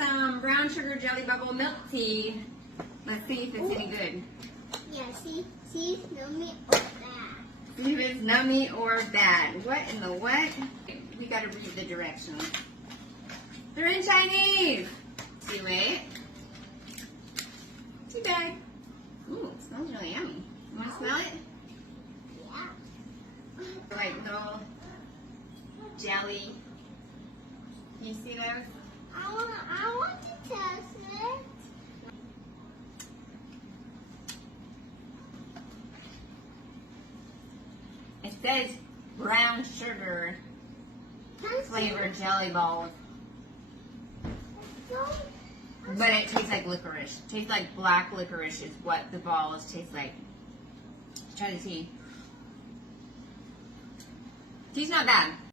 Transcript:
some brown sugar jelly bubble milk tea. Let's see if it's any good. Yeah, see if it's nummy or bad. See if it's nummy or bad. What in the what? We gotta read the directions. They're in Chinese. See, wait. Too bad. Ooh, it smells really yummy. You wanna smell it? Yeah. Like little jelly. Can you see those? I want to test it. It says brown sugar flavored jelly balls, but it tastes like licorice. It tastes like black licorice is what the balls taste like. Let's try the tea. Tea's not bad.